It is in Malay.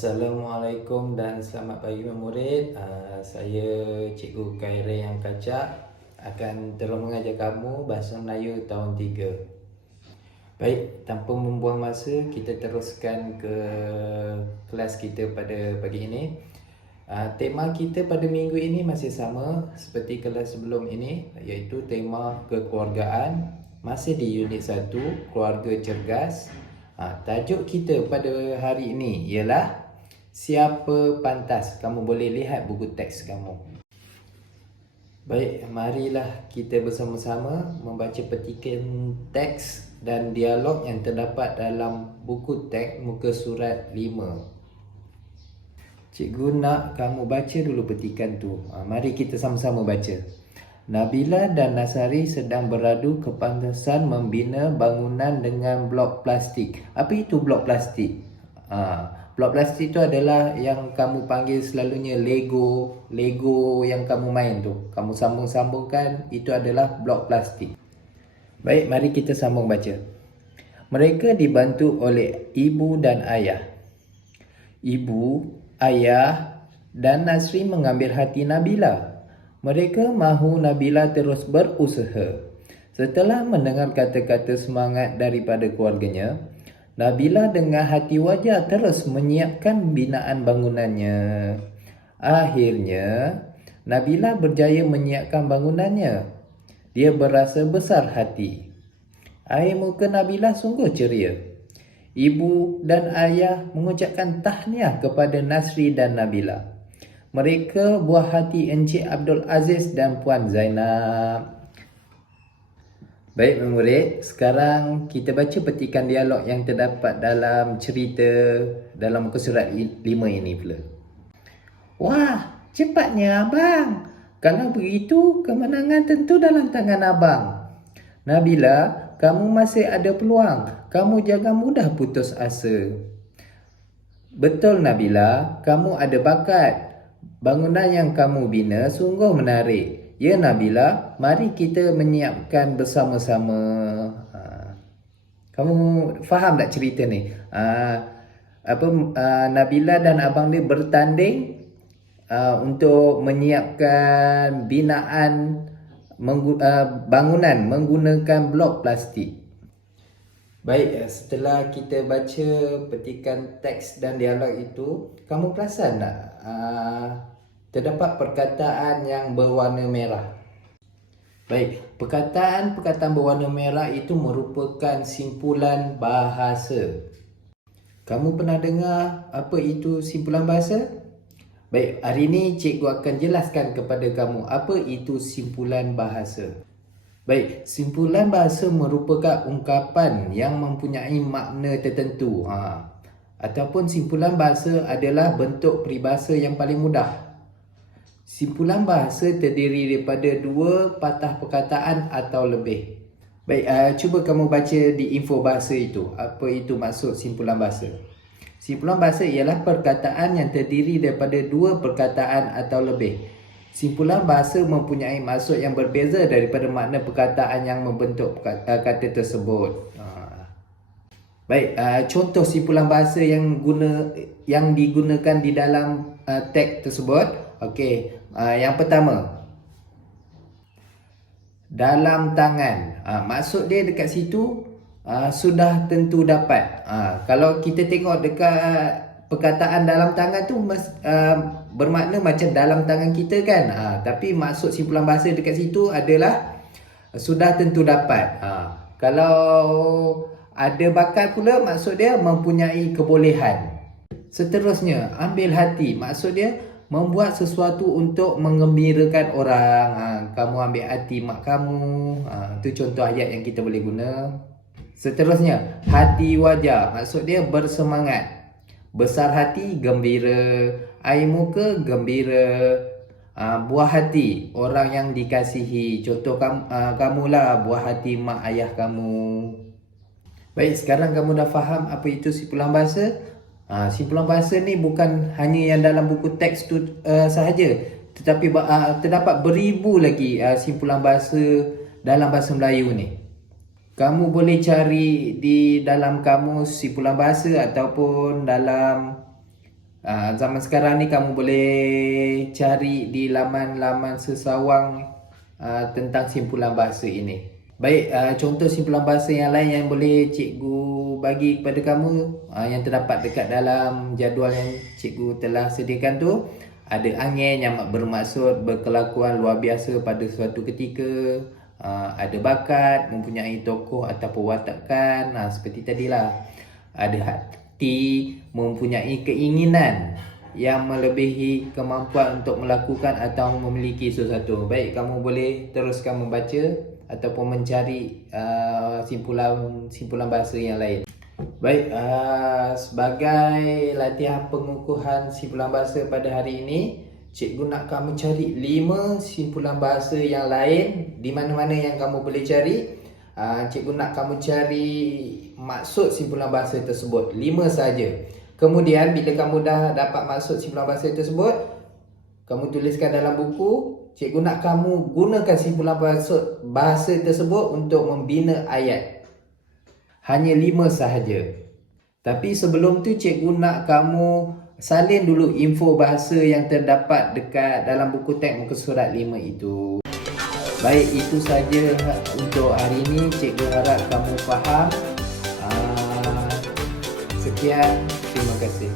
Assalamualaikum dan selamat pagi murid. Saya Cikgu Khairi yang Kacak akan terus mengajar kamu Bahasa Melayu tahun 3. Baik, tanpa membuang masa, kita teruskan ke kelas kita pada pagi ini. Tema kita pada minggu ini masih sama seperti kelas sebelum ini, iaitu tema kekeluargaan. Masih di unit 1, keluarga cergas. Tajuk kita pada hari ini ialah siapa pantas. Kamu boleh lihat buku teks kamu. Baik, marilah kita bersama-sama membaca petikan teks dan dialog yang terdapat dalam buku teks muka surat 5. Cikgu nak kamu baca dulu petikan tu. Mari kita sama-sama baca. Nabila dan Nasari sedang beradu kepantasan membina bangunan dengan blok plastik. Apa itu blok plastik? Blok plastik itu adalah yang kamu panggil selalunya Lego yang kamu main tu. Kamu sambung-sambungkan, itu adalah blok plastik. Baik, mari kita sambung baca. Mereka dibantu oleh ibu dan ayah. Ibu, ayah dan Nasri mengambil hati Nabila. Mereka mahu Nabila terus berusaha. Setelah mendengar kata-kata semangat daripada keluarganya, Nabila dengan hati wajar terus menyiapkan binaan bangunannya. Akhirnya, Nabila berjaya menyiapkan bangunannya. Dia berasa besar hati. Air muka Nabila sungguh ceria. Ibu dan ayah mengucapkan tahniah kepada Nasri dan Nabila. Mereka buah hati Encik Abdul Aziz dan Puan Zainab. Baik murid, sekarang kita baca petikan dialog yang terdapat dalam cerita dalam muka surat 5 ini pula. Wah, cepatnya abang. Kalau begitu, kemenangan tentu dalam tangan abang. Nabila, kamu masih ada peluang. Kamu jangan mudah putus asa. Betul Nabila, kamu ada bakat. Bangunan yang kamu bina sungguh menarik. Ya Nabila, mari kita menyiapkan bersama-sama. Kamu faham tak cerita ni? Nabila dan abang dia bertanding untuk menyiapkan binaan bangunan menggunakan blok plastik. Baik, setelah kita baca petikan teks dan dialog itu, kamu perasan tak? Terdapat perkataan yang berwarna merah. Baik, perkataan-perkataan berwarna merah itu merupakan simpulan bahasa. Kamu pernah dengar apa itu simpulan bahasa? Baik, hari ini cikgu akan jelaskan kepada kamu apa itu simpulan bahasa. Baik, simpulan bahasa merupakan ungkapan yang mempunyai makna tertentu. Ataupun simpulan bahasa adalah bentuk peribahasa yang paling mudah. Simpulan bahasa terdiri daripada 2 patah perkataan atau lebih. Baik, cuba kamu baca di info bahasa itu. Apa itu maksud simpulan bahasa? Simpulan bahasa ialah perkataan yang terdiri daripada 2 perkataan atau lebih. Simpulan bahasa mempunyai maksud yang berbeza daripada makna perkataan yang membentuk kata tersebut. Baik, contoh simpulan bahasa yang digunakan di dalam teks tersebut. Okey, yang pertama, dalam tangan. Maksud dia dekat situ sudah tentu dapat. Kalau kita tengok dekat perkataan dalam tangan tu bermakna macam dalam tangan kita kan. Tapi maksud simpulan bahasa dekat situ adalah sudah tentu dapat. Kalau ada bakat pula, maksud dia mempunyai kebolehan. Seterusnya, ambil hati. Maksud dia membuat sesuatu untuk menggembirakan orang. Kamu ambil hati mak kamu. Itu contoh ayat yang kita boleh guna. Seterusnya, hati wajar. Maksud dia bersemangat. Besar hati, gembira. Air muka, gembira. Buah hati, orang yang dikasihi. Contoh kamulah buah hati mak ayah kamu. Baik, sekarang kamu dah faham apa itu simpulan bahasa? Simpulan bahasa ni bukan hanya yang dalam buku teks tu sahaja, tetapi terdapat beribu lagi simpulan bahasa dalam bahasa Melayu ni. Kamu boleh cari di dalam kamus simpulan bahasa ataupun dalam Zaman sekarang ni kamu boleh cari di laman-laman sesawang tentang simpulan bahasa ini. Baik, contoh simpulan bahasa yang lain yang boleh cikgu bagi kepada kamu yang terdapat dekat dalam jadual yang cikgu telah sediakan tu. Ada angin yang bermaksud berkelakuan luar biasa pada suatu ketika. Ada bakat, mempunyai tokoh atau perwatakan, seperti tadilah. Ada hati, mempunyai keinginan yang melebihi kemampuan untuk melakukan atau memiliki sesuatu. Baik, kamu boleh teruskan membaca ataupun mencari simpulan bahasa yang lain. Baik, sebagai latihan pengukuhan simpulan bahasa pada hari ini, cikgu nak kamu cari 5 simpulan bahasa yang lain di mana-mana yang kamu boleh cari. Cikgu nak kamu cari maksud simpulan bahasa tersebut, 5 saja. Kemudian bila kamu dah dapat maksud simpulan bahasa tersebut, kamu tuliskan dalam buku. Cikgu nak kamu gunakan simpulan bahasa tersebut untuk membina ayat. Hanya 5 sahaja. Tapi sebelum tu cikgu nak kamu salin dulu info bahasa yang terdapat dekat dalam buku teks muka surat 5 itu. Baik, itu saja untuk hari ini. Cikgu harap kamu faham. Sekian, terima kasih.